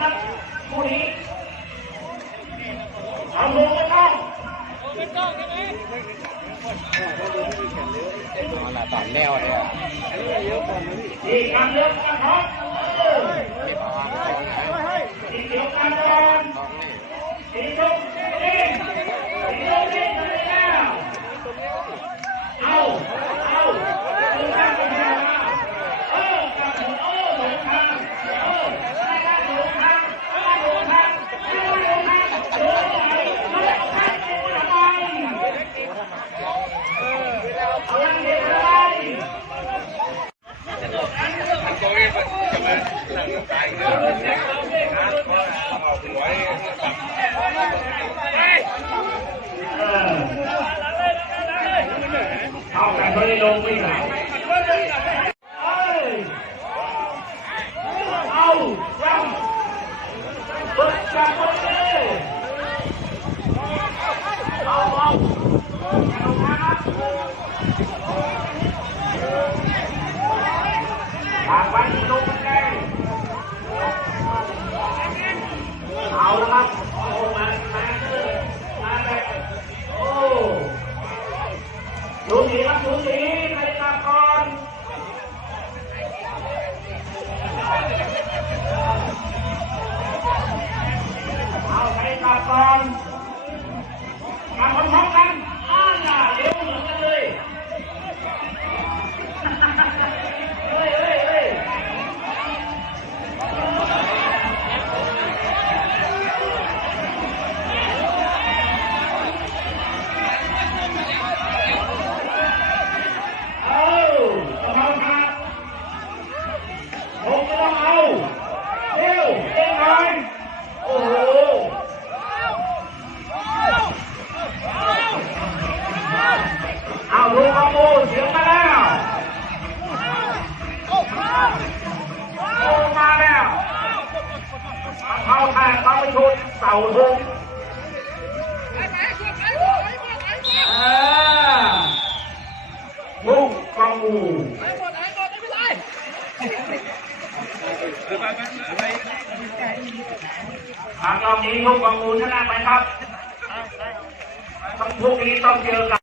ครับคู่นี้เอาลงไม่ต้องไม่ต้องใช่ไหมเอาละตอนแนวเนี่ยนี่การเลือกนะครับ เออเอากันไม่ได้ลงไม่ไหนเอ้ยเอาจังเปิดจังหมดเลยเอาเอาเอามาทางไปลงไปเลยเอาละครับโอ้มามาเลยมาเลยโอ้ ดูสีครับดูสีใครกลับก่อนเอาใครกลับก่อน ผมก็ต้องเอาเร็วเร็วหน่อยโอ้โหเอาลูกขโมเสียงมาแล้วโอ้มาแล้วเข้าแทงเข้าไปชนเสาธงลูกกองงู ทางรอบนี้ลูกกองงูชนะไหมครับทั้งพวกนี้ต้องเจอกับ